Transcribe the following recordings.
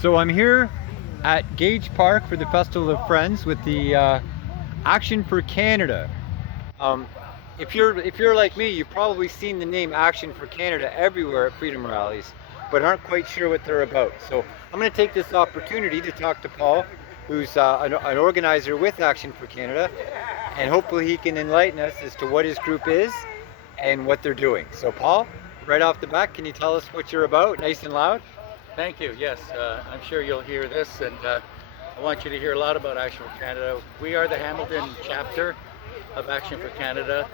So I'm here at Gage Park for the Festival of Friends with the Action for Canada. Um, if you're like me, you've probably seen the name Action for Canada everywhere at freedom rallies, but aren't quite sure what they're about. So I'm going to take this opportunity to talk to Paul, who's an organizer with Action for Canada, and hopefully he can enlighten us as to what his group is and what they're doing. So Paul, right off the bat, can you tell us what you're about, nice and loud? Thank you. Yes, I'm sure you'll hear this, and I want you to hear a lot about Action for Canada. We are the Hamilton chapter of Action for Canada,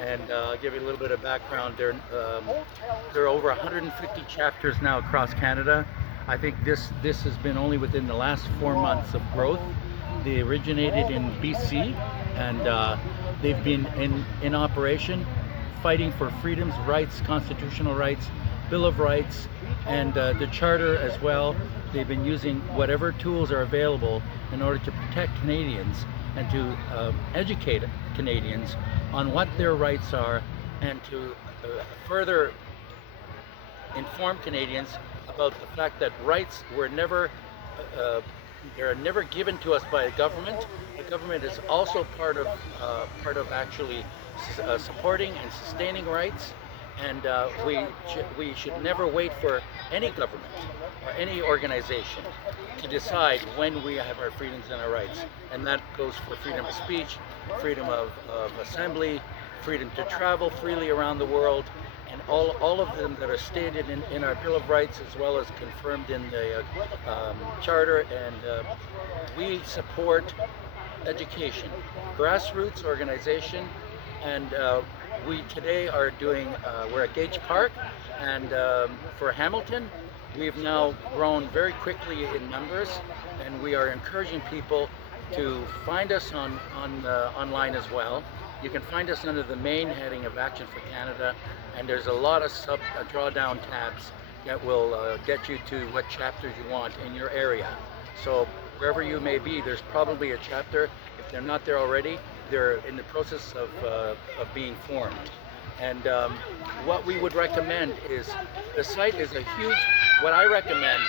and I'll give you a little bit of background. There are over 150 chapters now across Canada. I think this has been only within the last 4 months of growth. They originated in BC, and they've been in operation, fighting for freedoms, rights, constitutional rights, Bill of Rights, and the charter as well. They've been using whatever tools are available in order to protect Canadians and to educate Canadians on what their rights are, and to further inform Canadians about the fact that rights were never they're never given to us by a government. The government is also part of actually supporting and sustaining rights. And we should never wait for any government or any organization to decide when we have our freedoms and our rights. And that goes for freedom of speech, freedom of assembly, freedom to travel freely around the world, and all of them that are stated in our Bill of Rights, as well as confirmed in the Charter. And we support education, grassroots organization, and we today are doing, we're at Gage Park, and for Hamilton, we've now grown very quickly in numbers, and we are encouraging people to find us online as well. You can find us under the main heading of Action for Canada, and there's a lot of drawdown tabs that will get you to what chapters you want in your area. So wherever you may be, there's probably a chapter. If they're not there already, they're in the process of being formed. And what we would recommend is, the site is a huge, what I recommend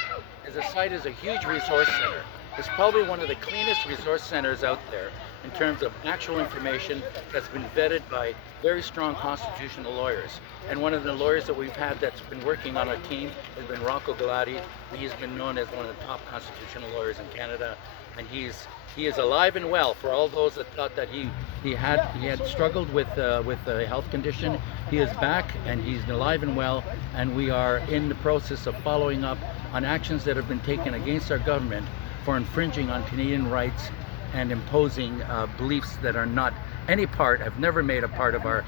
is the site is a huge resource center. It's probably one of the cleanest resource centers out there in terms of actual information that's been vetted by very strong constitutional lawyers. And one of the lawyers that we've had that's been working on our team has been Rocco Galati. He's been known as one of the top constitutional lawyers in Canada, and he is alive and well. For all those that thought that he had struggled with a health condition, he is back and he's alive and well, and we are in the process of following up on actions that have been taken against our government for infringing on Canadian rights and imposing beliefs that are not have never made a part of our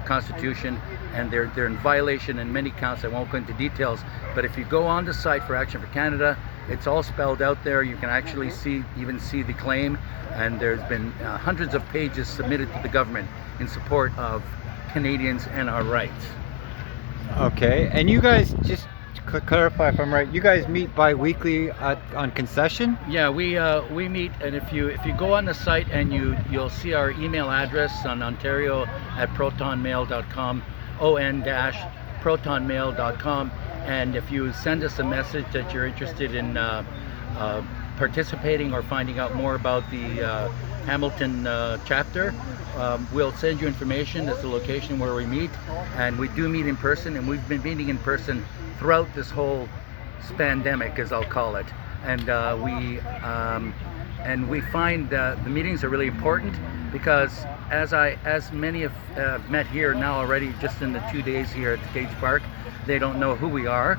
Constitution, and they're in violation in many counts. I won't go into details, but if you go on the site for Action for Canada, it's all spelled out there. You can actually even see the claim, and there's been hundreds of pages submitted to the government in support of Canadians and our rights. Okay, and you guys, just to clarify if I'm right, you guys meet bi-weekly on concession? Yeah, we meet, and if you go on the site, and you'll see our email address on ontario@protonmail.com, on-protonmail.com, and if you send us a message that you're interested in participating or finding out more about the Hamilton chapter, we'll send you information. That's the location where we meet, and we do meet in person, and we've been meeting in person throughout this whole spandemic, as I'll call it. And we find that the meetings are really important, because as many have met here now already, just in the 2 days here at Gage Park, they don't know who we are.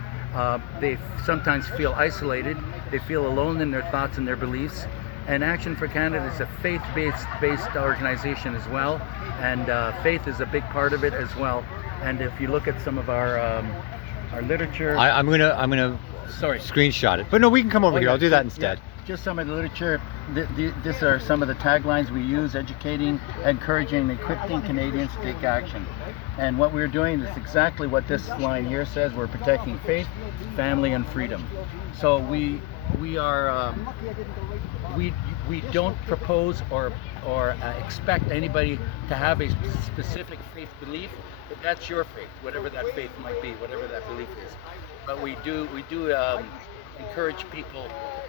They sometimes feel isolated. They feel alone in their thoughts and their beliefs. And Action for Canada is a faith-based organization as well, and faith is a big part of it as well. And if you look at some of our literature, I'm gonna screenshot it, but no, we can come over here. I'll do that instead. Yeah, just some of the literature. These are some of the taglines we use: educating, encouraging, and equipping Canadians to take action. And what we're doing is exactly what this line here says. We're protecting faith, family, and freedom. So we don't propose or expect anybody to have a specific faith belief. But that's your faith, whatever that faith might be, whatever that belief is. But we do encourage people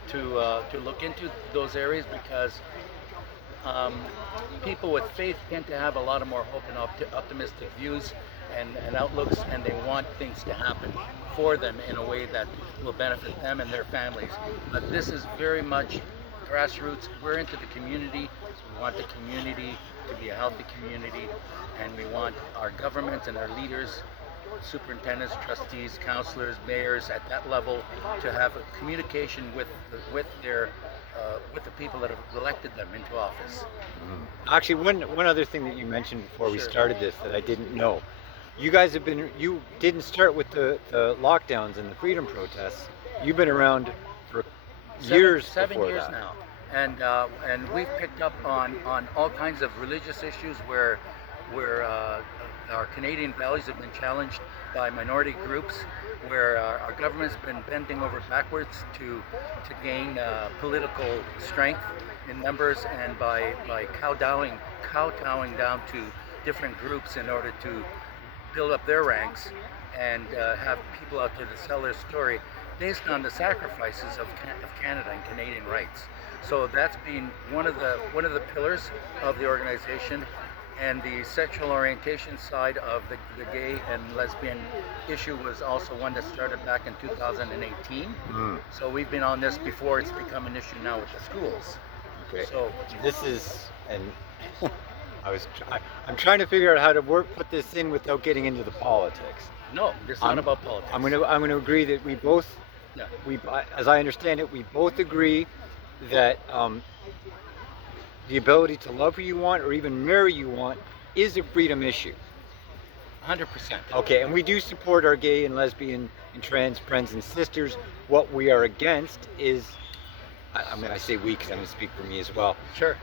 to look into those areas because people with faith tend to have a lot of more hope and optimistic views and outlooks, and they want things to happen for them in a way that will benefit them and their families. But this is very much grassroots. We're into the community. We want the community to be a healthy community, and we want our governments and our leaders, superintendents, trustees, councillors, mayors at that level to have a communication with the people that have elected them into office. Actually, one other thing that you mentioned before we started this that I didn't know. You guys you didn't start with the lockdowns and the freedom protests. You've been around for years seven before years that. now, and we've picked up on all kinds of religious issues where our Canadian values have been challenged by minority groups, where our government's been bending over backwards to gain political strength in numbers, and by kowtowing down to different groups in order to build up their ranks and have people out there to sell their story based on the sacrifices of Canada and Canadian rights. So that's been one of the pillars of the organization. And the sexual orientation side of the gay and lesbian issue was also one that started back in 2018. So we've been on this before it's become an issue now with the schools. Okay. So this is, and I'm trying to figure out how to put this in without getting into the politics. no, it's not about politics. I'm gonna agree that we both, Yeah. as I understand it, we both agree that the ability to love who you want or even marry you want is a freedom issue. 100%. Okay, and we do support our gay and lesbian and trans friends and sisters. What we are against is, I say we because I'm going to speak for me as well. Sure.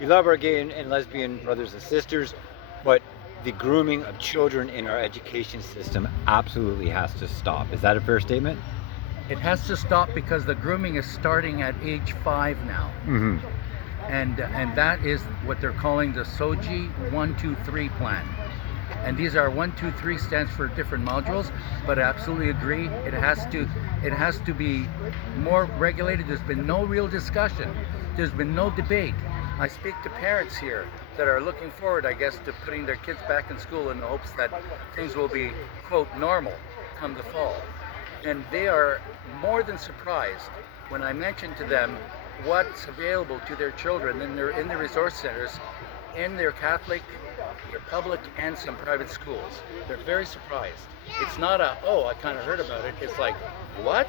We love our gay and lesbian brothers and sisters, but the grooming of children in our education system absolutely has to stop. Is that a fair statement? It has to stop because the grooming is starting at age 5 now. Mm-hmm. And that is what they're calling the Soji 1, 2, 3 plan. And these are 1, 2, 3 stands for different modules, but I absolutely agree it has to be more regulated. There's been no real discussion. There's been no debate. I speak to parents here that are looking forward, I guess, to putting their kids back in school in the hopes that things will be, quote, normal come the fall. And they are more than surprised when I mention to them what's available to their children in the resource centers, in their Catholic, their public, and some private schools. They're very surprised. It's not oh, I kind of heard about it. It's like, what?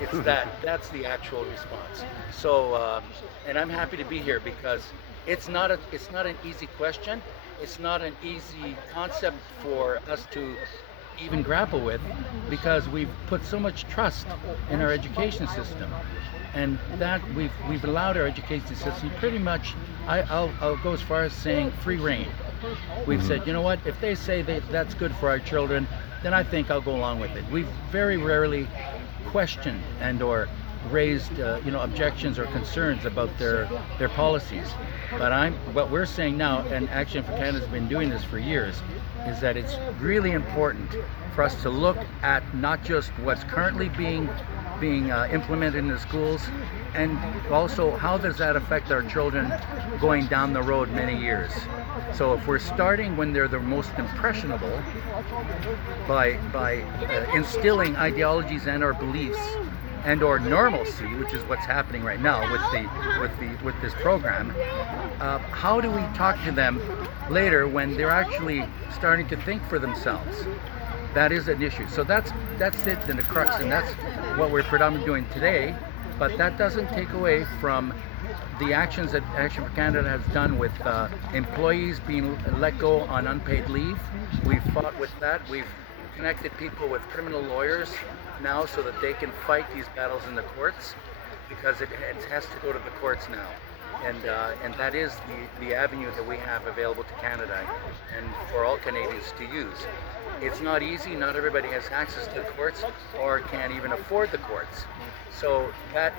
It's that's the actual response. So, and I'm happy to be here because it's not an easy question. It's not an easy concept for us to even grapple with, because we've put so much trust in our education system, and that we've allowed our education system pretty much, I'll go as far as saying free reign. We've said, you know what, if they say that's good for our children, then I think I'll go along with it. We've very rarely questioned and or raised objections or concerns about their policies. But what we're saying now, and Action for Canada has been doing this for years, is that it's really important for us to look at not just what's currently being implemented in the schools, and also how does that affect our children going down the road many years. So if we're starting when they're the most impressionable by instilling ideologies and our beliefs and or normalcy, which is what's happening right now with this program, how do we talk to them later when they're actually starting to think for themselves? That is an issue. So that's it in the crux, and that's what we're predominantly doing today. But that doesn't take away from the actions that Action for Canada has done with employees being let go on unpaid leave. We've fought with that. We've connected people with criminal lawyers now so that they can fight these battles in the courts, because it has to go to the courts now. And that is the avenue that we have available to Canada and for all Canadians to use. It's not easy. Not everybody has access to the courts or can even afford the courts. So that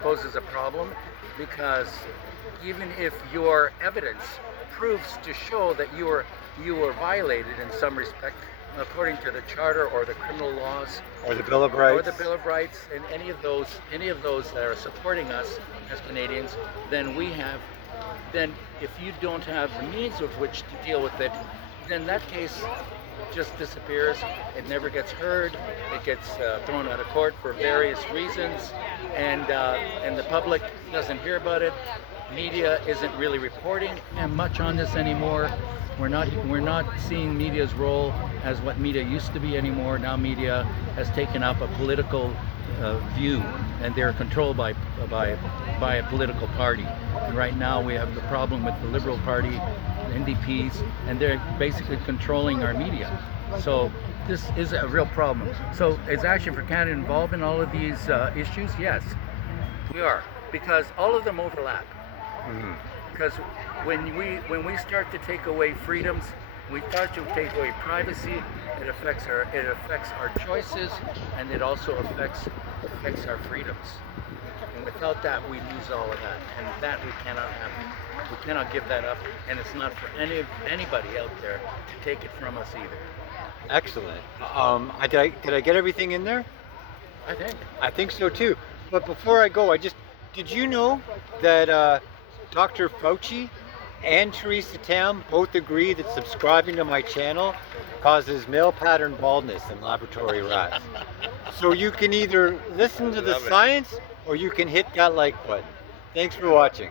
poses a problem, because even if your evidence proves to show that you were violated in some respect according to the charter or the criminal laws Or the Bill of or Rights? the Bill of Rights, and any of those that are supporting us as Canadians, then then if you don't have the means with which to deal with it, then that case just disappears. It never gets heard. It gets thrown out of court for various reasons, and the public doesn't hear about it. Media isn't really reporting much on this anymore. We're not seeing media's role as what media used to be anymore. Now media has taken up a political view, and they're controlled by a political party. And right now we have the problem with the Liberal Party, NDPs, and they're basically controlling our media. So this is a real problem. So is Action for Canada involved in all of these issues? Yes, we are, because all of them overlap. Mhm. Because when we start to take away freedoms, we start to take away privacy. It affects our choices, and it also affects our freedoms. And without that, we lose all of that, and that we cannot have. We cannot give that up, and it's not for anybody out there to take it from us either. Excellent. Did I get everything in there? I think. I think so too. But before I go, did you know that Dr. Fauci and Theresa Tam both agree that subscribing to my channel causes male pattern baldness in laboratory rats? So you can either listen to the Love it. science or you can hit that like button. Thanks for watching.